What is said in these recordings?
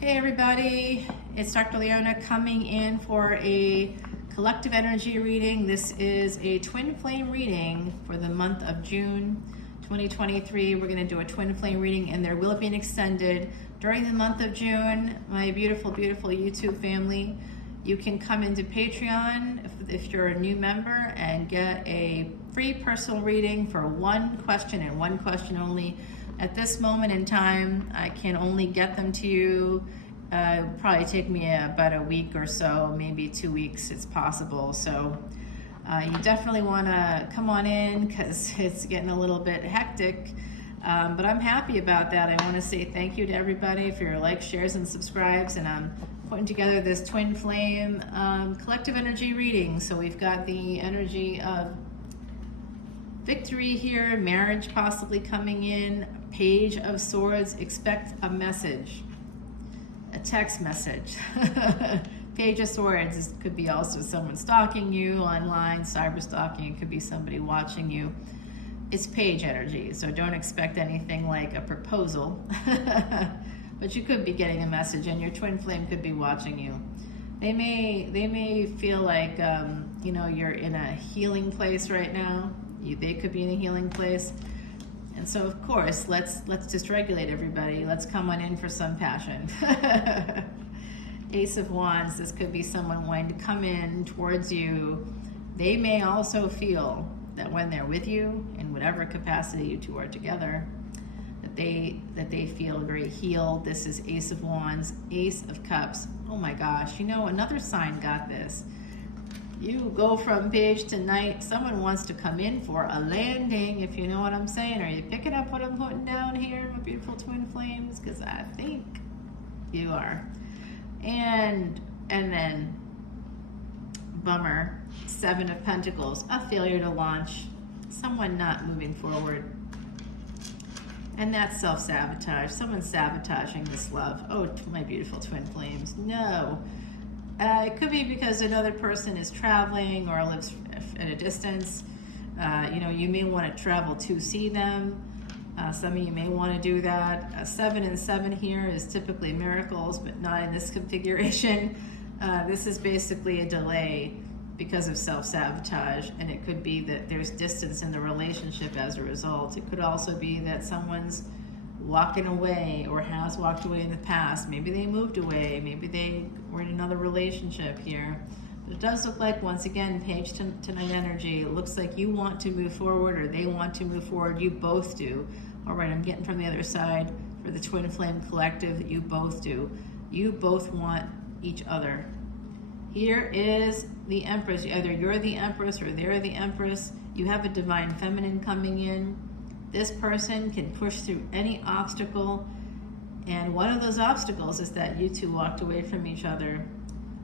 Hey everybody, it's Dr. Leona coming in for a collective energy reading. This is a twin flame reading for the month of June 2023. We're going to do a twin flame reading and there will be an extended during the month of June. My beautiful, beautiful YouTube family, you can come into Patreon if you're a new member and get a free personal reading for one question and one question only. At this moment in time, I can only get them to you. It'll probably take me about a week or so, maybe 2 weeks, it's possible. So you definitely want to come on in because it's getting a little bit hectic. But I'm happy about that. I want to say thank you to everybody for your likes, shares, and subscribes. And I'm putting together this twin flame collective energy reading. So we've got the energy of victory here, marriage possibly coming in, Page of Swords, expect a message, a text message. Page of Swords, this could be also someone stalking you online, cyber stalking, it could be somebody watching you. It's page energy, so don't expect anything like a proposal, but you could be getting a message and your twin flame could be watching you. They may feel like, you know, you're in a healing place right now. They could be in a healing place. And so, of course, let's just regulate everybody. Let's come on in for some passion. Ace of Wands, this could be someone wanting to come in towards you. They may also feel that when they're with you, in whatever capacity you two are together, that they feel very healed. This is Ace of Wands, Ace of Cups. Oh my gosh, you know, another sign got this. You go from page to night, someone wants to come in for a landing, if you know what I'm saying. Are you picking up what I'm putting down here, my beautiful twin flames? Because I think you are. And then, bummer, Seven of Pentacles, a failure to launch, someone not moving forward. And that's self-sabotage, someone sabotaging this love. Oh, my beautiful twin flames, no. It could be because another person is traveling or lives at a distance. You know, you may want to travel to see them. Some of you may want to do that. 7 and 7 here is typically miracles, but not in this configuration. This is basically a delay because of self-sabotage, and it could be that there's distance in the relationship as a result. It could also be that someone's walking away or has walked away in the past. Maybe they moved away, maybe they were in another relationship here. But it does look like, once again, page to night energy, it looks like you want to move forward or they want to move forward. You both do. All right, I'm getting from the other side for the twin flame collective that you both do. You both want each other. Here is the Empress. Either you're the Empress or they're the Empress. You have a divine feminine coming in. This person can push through any obstacle, and one of those obstacles is that you two walked away from each other.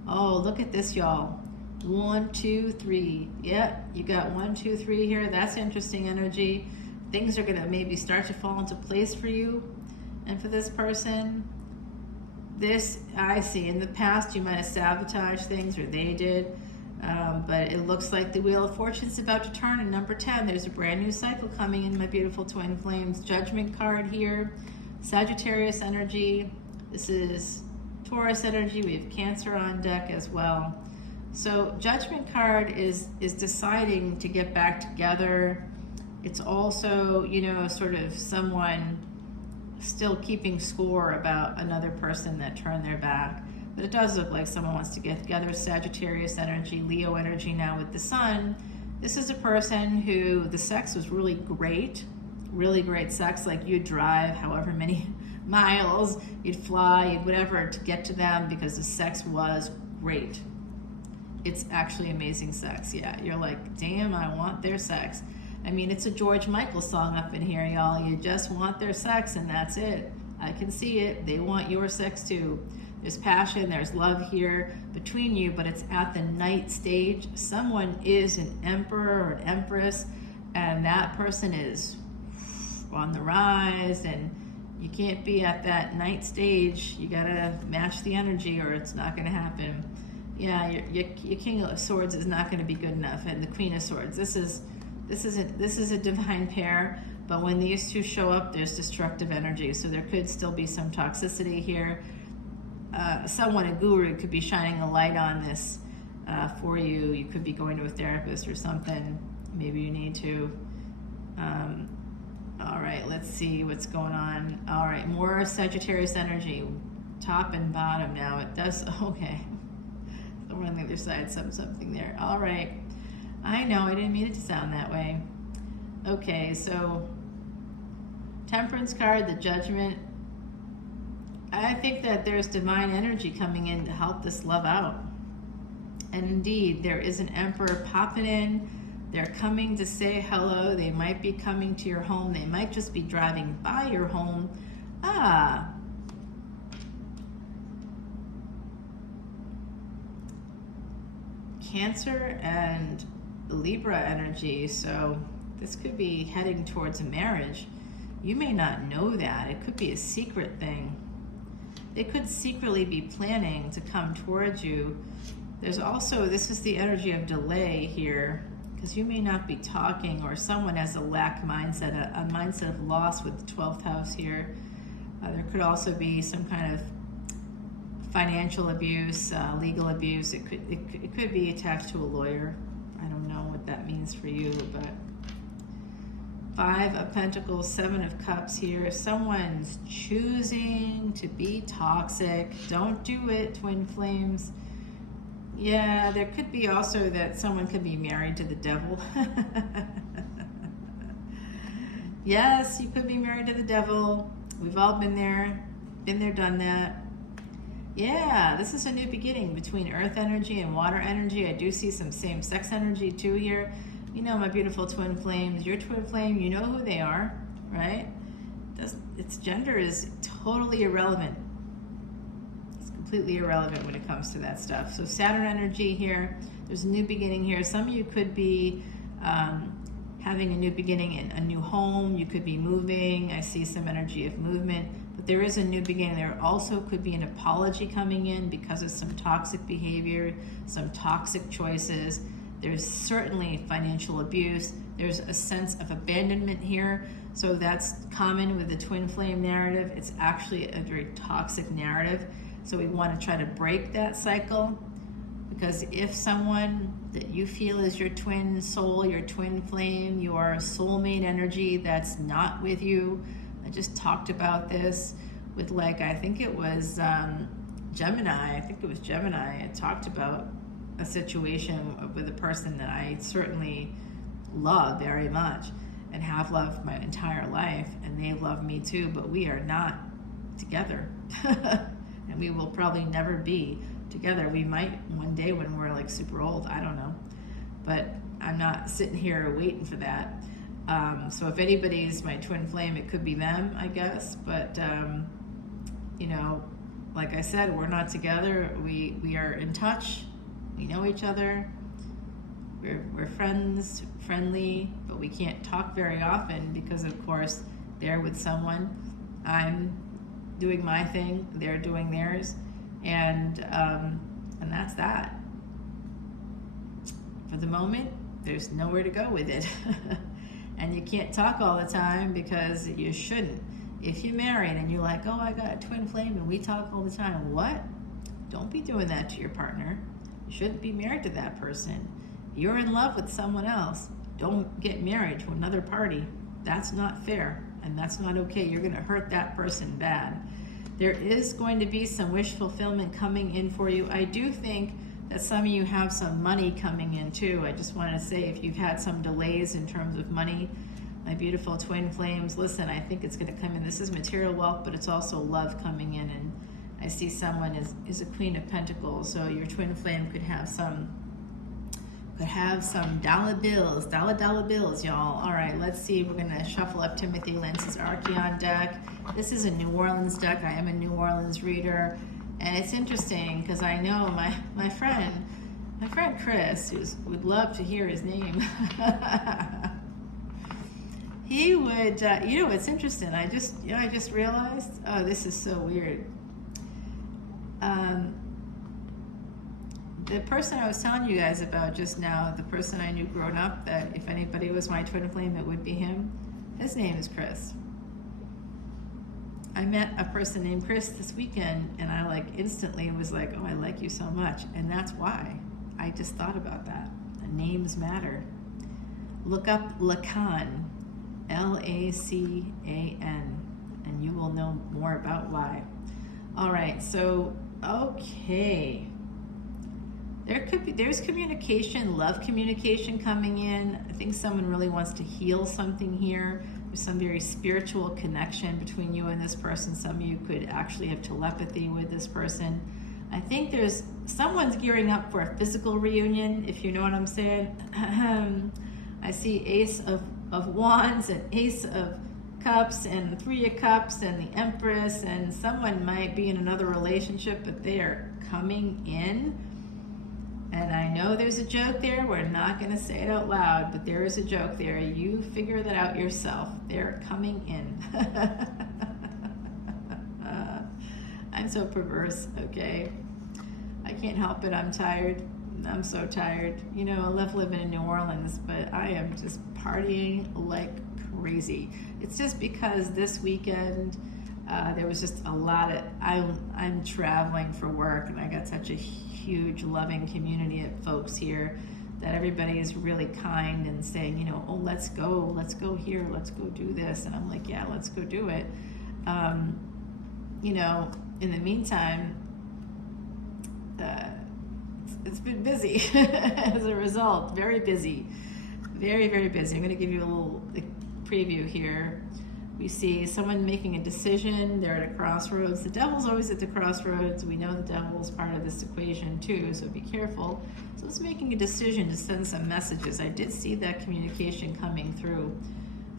Oh, look at this, y'all. 1, 2, 3. Yeah, you got 1, 2, 3 here. That's interesting energy. Things are gonna maybe start to fall into place for you and for this person. This, I see, in the past you might have sabotaged things, or they did. But it looks like the Wheel of Fortune's about to turn in number 10. There's a brand new cycle coming in, my beautiful twin flames. Judgment card here, Sagittarius energy. This is Taurus energy. We have Cancer on deck as well. So Judgment card is deciding to get back together. It's also, you know, sort of someone still keeping score about another person that turned their back. But it does look like someone wants to get together. Sagittarius energy, Leo energy now with the sun. This is a person who the sex was really great sex. Like you'd drive however many miles, you'd fly, you'd whatever to get to them because the sex was great. It's actually amazing sex. Yeah, you're like, damn, I want their sex. I mean, it's a George Michael song up in here, y'all. You just want their sex and that's it. I can see it. They want your sex too. There's passion, there's love here between you, but it's at the night stage. Someone is an emperor or an empress, and that person is on the rise, and you can't be at that night stage. You gotta match the energy or it's not gonna happen. Yeah, your King of Swords is not gonna be good enough, and the Queen of Swords. This is a divine pair, but when these two show up, there's destructive energy, so there could still be some toxicity here. someone, a guru, could be shining a light on this for you. You could be going to a therapist or something. Maybe you need to. All right, let's see what's going on. All right, more Sagittarius energy, top and bottom now. It does, okay. Someone on the other side, something there. All right, I know, I didn't mean it to sound that way. Okay, so Temperance card, the Judgment. I think that there's divine energy coming in to help this love out. And indeed, there is an Emperor popping in. They're coming to say hello. They might be coming to your home. They might just be driving by your home. Cancer and Libra energy. So this could be heading towards a marriage. You may not know that. It could be a secret thing. They could secretly be planning to come towards you. There's also, this is the energy of delay here, because you may not be talking, or someone has a lack mindset, a mindset of loss with the 12th house here. There could also be some kind of financial abuse, legal abuse. It could be attached to a lawyer. I don't know what that means for you, but 5 of Pentacles, 7 of Cups here. Someone's choosing to be toxic. Don't do it, twin flames. Yeah, there could be also that someone could be married to the devil. Yes, you could be married to the devil. We've all been there, done that. Yeah, this is a new beginning between earth energy and water energy. I do see some same-sex energy too here. You know, my beautiful twin flames, your twin flame, you know who they are, right? Its gender is totally irrelevant. It's completely irrelevant when it comes to that stuff. So Saturn energy here, there's a new beginning here. Some of you could be having a new beginning in a new home. You could be moving. I see some energy of movement, but there is a new beginning. There also could be an apology coming in because of some toxic behavior, some toxic choices. There's certainly financial abuse. There's a sense of abandonment here. So that's common with the twin flame narrative. It's actually a very toxic narrative. So we want to try to break that cycle, because if someone that you feel is your twin soul, your twin flame, your soulmate energy that's not with you, I just talked about this with, like, I think it was Gemini. I talked about a situation with a person that I certainly love very much and have loved my entire life, and they love me too, but we are not together. And we will probably never be together. We might one day when we're like super old, I don't know, but I'm not sitting here waiting for that. So if anybody's my twin flame, it could be them, I guess, but you know, like I said, we're not together. We are in touch. We know each other, we're friends, friendly, but we can't talk very often because, of course, they're with someone. I'm doing my thing, they're doing theirs, and that's that. For the moment, there's nowhere to go with it. And you can't talk all the time because you shouldn't. If you're married and you're like, oh, I got a twin flame and we talk all the time, what? Don't be doing that to your partner. You shouldn't be married to that person. You're in love with someone else. Don't get married to another party. That's not fair, and that's not okay. You're going to hurt that person bad. There is going to be some wish fulfillment coming in for you. I do think that some of you have some money coming in too. I just want to say, if you've had some delays in terms of money, my beautiful twin flames, listen, I think it's going to come in. This is material wealth, but it's also love coming in, and I see someone is a Queen of Pentacles, so your twin flame could have some dollar bills, y'all. All right, let's see. We're gonna shuffle up Timothy Lentz's Archeon deck. This is a New Orleans deck. I am a New Orleans reader, and it's interesting because I know my friend Chris, who would love to hear his name. He would, you know, it's interesting. I just realized, oh, this is so weird. The person I was telling you guys about just now, the person I knew growing up, that if anybody was my twin flame, it would be him. His name is Chris. I met a person named Chris this weekend, and I like instantly was like, oh, I like you so much. And that's why I just thought about that. The names matter. Look up Lacan, Lacan, and you will know more about why. All right, so, okay. There's communication, love communication coming in. I think someone really wants to heal something here. There's some very spiritual connection between you and this person. Some of you could actually have telepathy with this person. I think someone's gearing up for a physical reunion, if you know what I'm saying. I see Ace of Wands and Ace of Cups and Three of Cups and the Empress, and someone might be in another relationship, but they are coming in. And I know there's a joke there. We're not going to say it out loud, but there is a joke there. You figure that out yourself. They're coming in. I'm so perverse, okay? I can't help it. I'm tired. I'm so tired. You know, I love living in New Orleans, but I am just partying like crazy. It's just because this weekend there was just a lot of, I'm traveling for work, and I got such a huge loving community of folks here that everybody is really kind and saying, you know, oh, let's go here, let's go do this. And I'm like, yeah, let's go do it. You know, in the meantime, it's been busy as a result, very busy, very, very busy. I'm going to give you a little preview here. We see someone making a decision. They're at a crossroads. The devil's always at the crossroads. We know the devil's part of this equation too, so be careful. So it's making a decision to send some messages. I did see that communication coming through.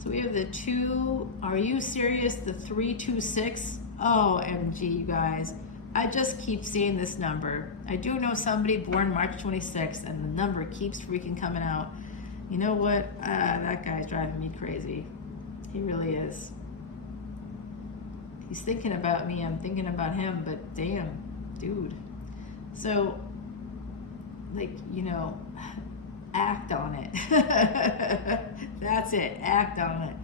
So we have the 2, are you serious? The 326. Oh, MG, you guys. I just keep seeing this number. I do know somebody born March 26th, and the number keeps freaking coming out. You know what? That guy's driving me crazy. He really is. He's thinking about me, I'm thinking about him, but damn, dude. So, like, you know, act on it. That's it, act on it.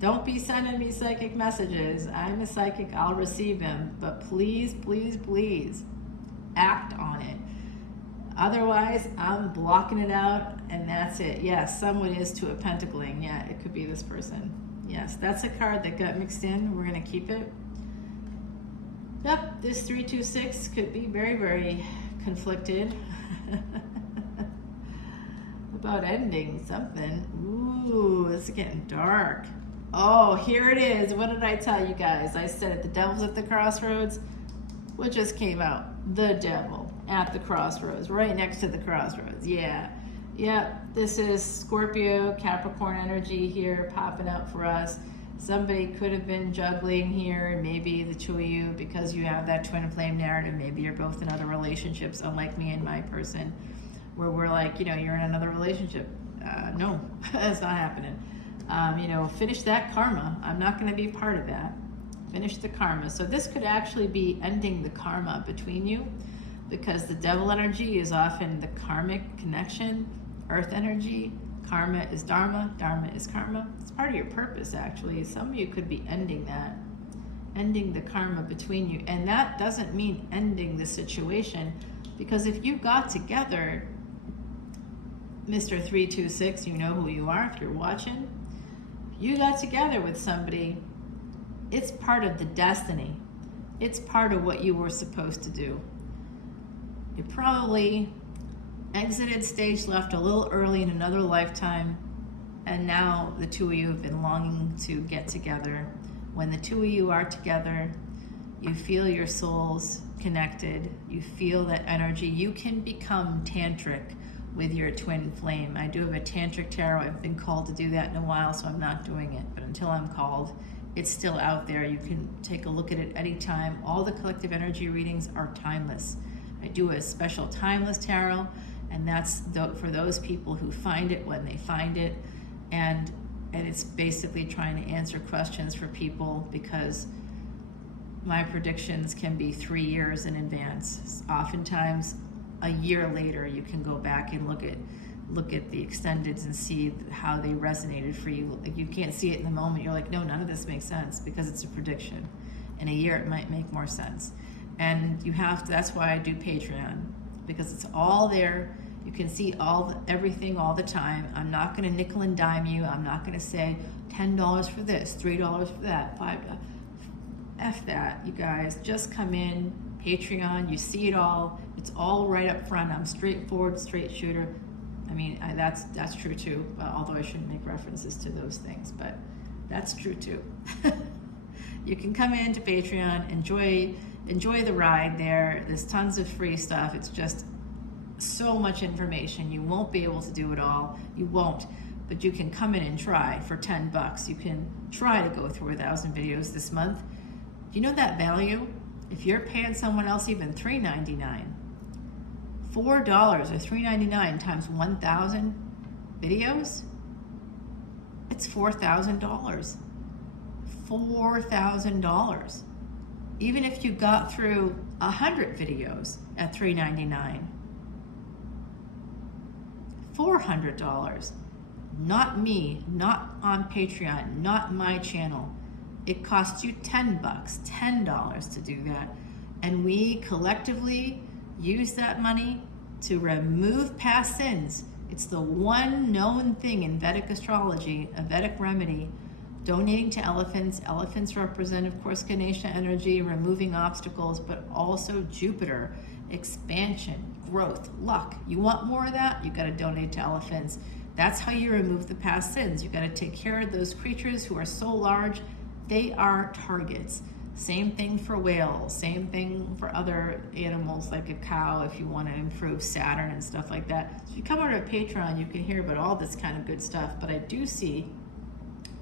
Don't be sending me psychic messages. I'm a psychic, I'll receive them, but please, please, please, act on it. Otherwise, I'm blocking it out, and that's it. Yes, someone is to a pentacling. Yeah, it could be this person. Yes, that's a card that got mixed in. We're going to keep it. Yep, this 326 could be very, very conflicted about ending something. Ooh, it's getting dark. Oh, here it is. What did I tell you guys? I said it. The devil's at the crossroads. What just came out? The devil at the crossroads, right next to the crossroads. Yeah. Yep, this is Scorpio, Capricorn energy here popping out for us. Somebody could have been juggling here, and maybe the two of you, because you have that twin flame narrative, maybe you're both in other relationships, unlike me and my person, where we're like, you know, you're in another relationship. No, that's not happening. You know, finish that karma. I'm not going to be part of that. Finish the karma. So this could actually be ending the karma between you, because the devil energy is often the karmic connection. Earth energy, karma is dharma, dharma is karma. It's part of your purpose, actually. Some of you could be ending that, ending the karma between you. And that doesn't mean ending the situation, because if you got together, Mr. 326, you know who you are if you're watching. If you got together with somebody, it's part of the destiny. It's part of what you were supposed to do. You probably exited stage left a little early in another lifetime, and now the two of you have been longing to get together. When the two of you are together, you feel your souls connected, you feel that energy. You can become tantric with your twin flame. I do have a tantric tarot. I've been called to do that in a while, so I'm not doing it, but until I'm called, it's still out there. You can take a look at it anytime. All the collective energy readings are timeless. I do a special timeless tarot, and that's for those people who find it when they find it, and it's basically trying to answer questions for people, because my predictions can be 3 years in advance. Oftentimes a year later you can go back and look at the extendeds and see how they resonated for you. Like, you can't see it in the moment. You're like, no, none of this makes sense, because it's a prediction. In a year, it might make more sense. And you have to, that's why I do Patreon, because it's all there. You can see everything all the time. I'm not going to nickel and dime you. I'm not going to say $10 for this, $3 for that, $5. F that, you guys. Just come in, Patreon, you see it all. It's all right up front. I'm straightforward, straight shooter. I mean, that's true too, although I shouldn't make references to those things, but that's true too. You can come into Patreon, enjoy the ride there. There's tons of free stuff. It's just so much information. You won't be able to do it all. You won't, but you can come in and try for $10. You can try to go through 1,000 videos this month. You know that value? If you're paying someone else even $3.99, $4 or $3.99 times 1,000 videos, it's $4,000. $4,000. Even if you got through 100 videos at $3.99, $400. Not me, not on Patreon, not my channel. It costs you $10 to do that. And we collectively use that money to remove past sins. It's the one known thing in Vedic astrology, a Vedic remedy. Donating to elephants. Elephants represent, of course, Ganesha energy, removing obstacles, but also Jupiter, expansion, growth, luck. You want more of that? You got to donate to elephants. That's how you remove the past sins. You got to take care of those creatures who are so large, they are targets. Same thing for whales, same thing for other animals like a cow if you want to improve Saturn and stuff like that. So if you come over to Patreon, you can hear about all this kind of good stuff. But I do see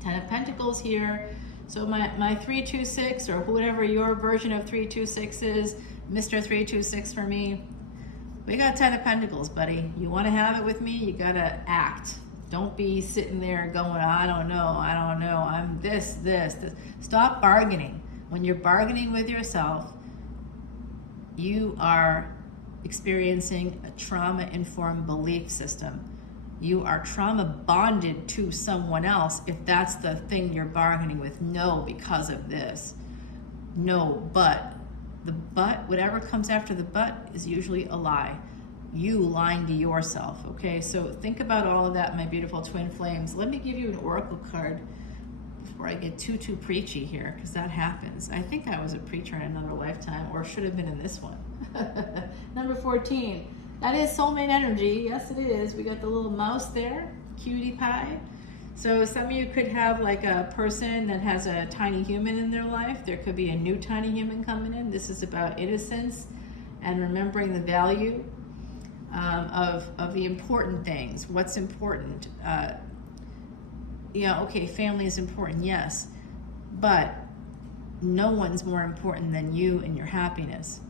10 of Pentacles here. So my 326, or whatever your version of 326 is, Mr. 326 for me, we got 10 of Pentacles, buddy. You want to have it with me, you got to act. Don't be sitting there going, I don't know, I'm this. Stop bargaining. When you're bargaining with yourself, you are experiencing a trauma-informed belief system. You are trauma bonded to someone else if that's the thing you're bargaining with. No, because of this. No, but. The but, whatever comes after the but, is usually a lie. You lying to yourself, okay? So think about all of that, my beautiful twin flames. Let me give you an oracle card before I get too preachy here, because that happens. I think I was a preacher in another lifetime, or should have been in this one. Number 14. That is soulmate energy. Yes, it is. We got the little mouse there, cutie pie. So some of you could have like a person that has a tiny human in their life. There could be a new tiny human coming in. This is about innocence and remembering the value of the important things. What's important? Okay, family is important, yes. But no one's more important than you and your happiness.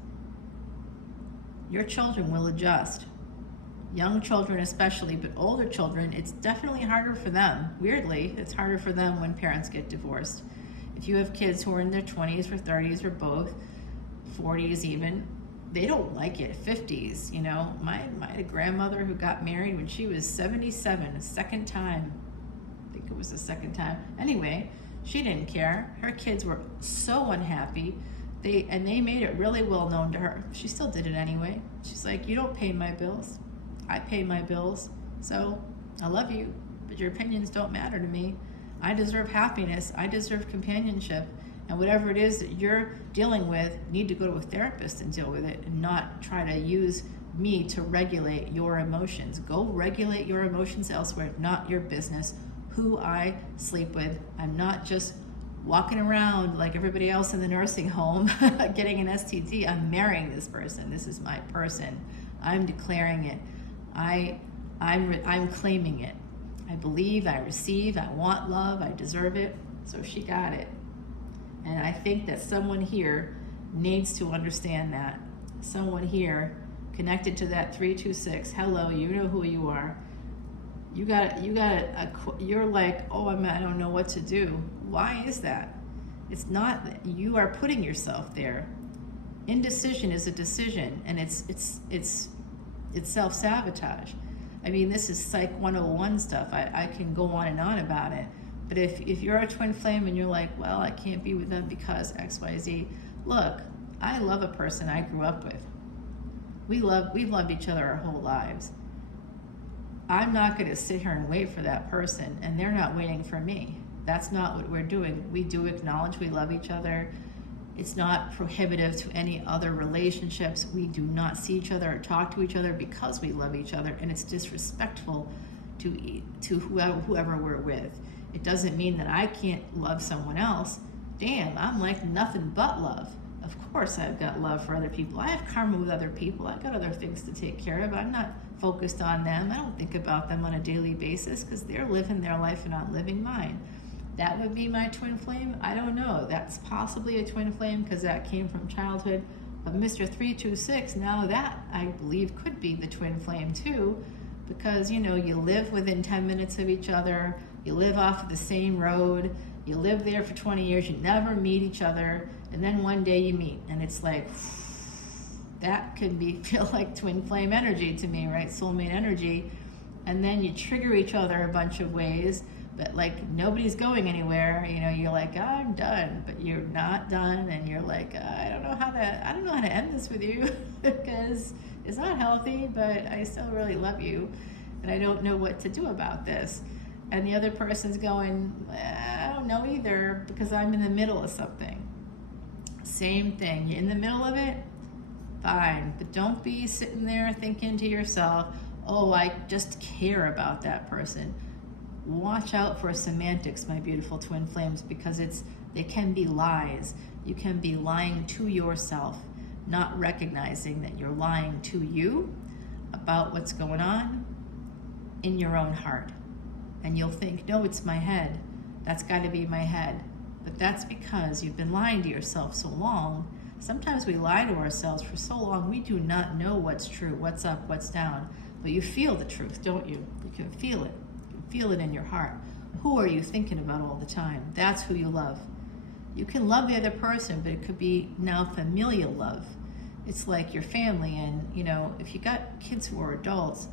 Your children will adjust. Young children especially, but older children, it's definitely harder for them. Weirdly, it's harder for them when parents get divorced. If you have kids who are in their 20s or 30s or both, 40s even, they don't like it. 50s, My grandmother who got married when she was 77, a second time. I think it was the second time. Anyway, she didn't care. Her kids were so unhappy. They made it really well known to her. She still did it anyway. She's like, you don't pay my bills. I pay my bills, so I love you, but your opinions don't matter to me. I deserve happiness. I deserve companionship. And whatever it is that you're dealing with, you need to go to a therapist and deal with it and not try to use me to regulate your emotions. Go regulate your emotions elsewhere, not your business. Who I sleep with. I'm not just walking around like everybody else in the nursing home getting an STD. I'm marrying this person. This is my person. I'm declaring it. I'm claiming it. I believe, I receive, I want love, I deserve it. So she got it. And I think that someone here needs to understand that. Someone here connected to that 326. Hello, you know who you are. You're like, oh, I don't know what to do. Why is that? It's not that you are putting yourself there. Indecision is a decision, and it's self-sabotage. I mean, this is Psych 101 stuff. I can go on and on about it. But if you're a twin flame and you're like, well, I can't be with them because X, Y, Z, look, I love a person I grew up with. We've loved each other our whole lives. I'm not going to sit here and wait for that person, and they're not waiting for me. That's not what we're doing. We do acknowledge we love each other. It's not prohibitive to any other relationships. We do not see each other or talk to each other because we love each other, and it's disrespectful to whoever we're with. It doesn't mean that I can't love someone else. Damn, I'm like nothing but love. Of course I've got love for other people. I have karma with other people. I've got other things to take care of. I'm not focused on them. I don't think about them on a daily basis because they're living their life and I'm living mine. That would be my twin flame? I don't know. That's possibly a twin flame because that came from childhood of Mr. 326. Now that, I believe, could be the twin flame too, because, you know, you live within 10 minutes of each other, you live off of the same road, you live there for 20 years, you never meet each other, and then one day you meet, and it's like, that can feel like twin flame energy to me, right? Soulmate energy. And then you trigger each other a bunch of ways, but like nobody's going anywhere. You know, you're like, oh, I'm done, but you're not done, and you're like, I don't know how to end this with you because it's not healthy, but I still really love you, and I don't know what to do about this. And the other person's going, I don't know either because I'm in the middle of something. Same thing. You're in the middle of it, fine, but don't be sitting there thinking to yourself, oh, I just care about that person. Watch out for semantics, my beautiful twin flames, because they can be lies. You can be lying to yourself, not recognizing that you're lying to you about what's going on in your own heart. And you'll think, no, it's my head. That's got to be my head. But that's because you've been lying to yourself so long. Sometimes we lie to ourselves for so long, we do not know what's true, what's up, what's down. But you feel the truth, don't you? You can feel it. You can feel it in your heart. Who are you thinking about all the time? That's who you love. You can love the other person, but it could be now familial love. It's like your family, and you know, if you got kids who are adults,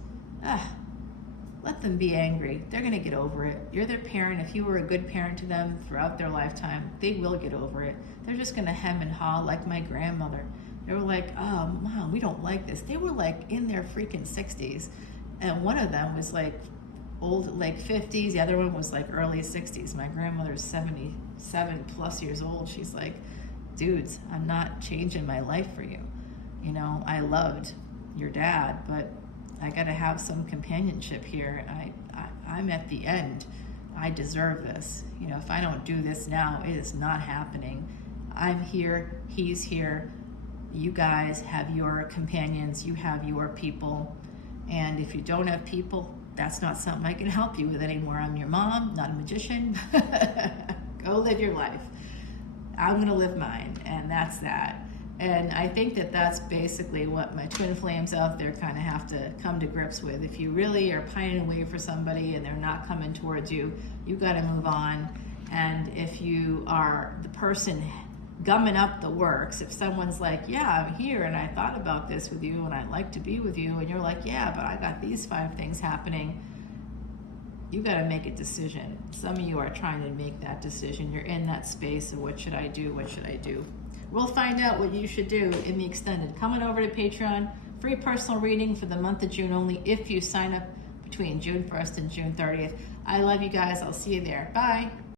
let them be angry. They're going to get over it. You're their parent. If you were a good parent to them throughout their lifetime, they will get over it. They're just going to hem and haw like my grandmother. They were like, oh, Mom, we don't like this. They were like in their freaking 60s. And one of them was like old, like 50s. The other one was like early 60s. My grandmother's 77 plus years old. She's like, dudes, I'm not changing my life for you. You know, I loved your dad, but I got to have some companionship here. I'm at the end. I deserve this. You know, if I don't do this now, it is not happening. I'm here. He's here. You guys have your companions. You have your people. And if you don't have people, that's not something I can help you with anymore. I'm your mom, not a magician. Go live your life. I'm going to live mine. And that's that. And I think that that's basically what my twin flames out there kind of have to come to grips with. If you really are pining away for somebody and they're not coming towards you, you've got to move on. And if you are the person gumming up the works, if someone's like, yeah, I'm here and I thought about this with you and I'd like to be with you, and you're like, yeah, but I got these 5 things happening, you got to make a decision. Some of you are trying to make that decision. You're in that space of what should I do? What should I do? We'll find out what you should do in the extended. Coming over to Patreon, free personal reading for the month of June only if you sign up between June 1st and June 30th. I love you guys. I'll see you there. Bye.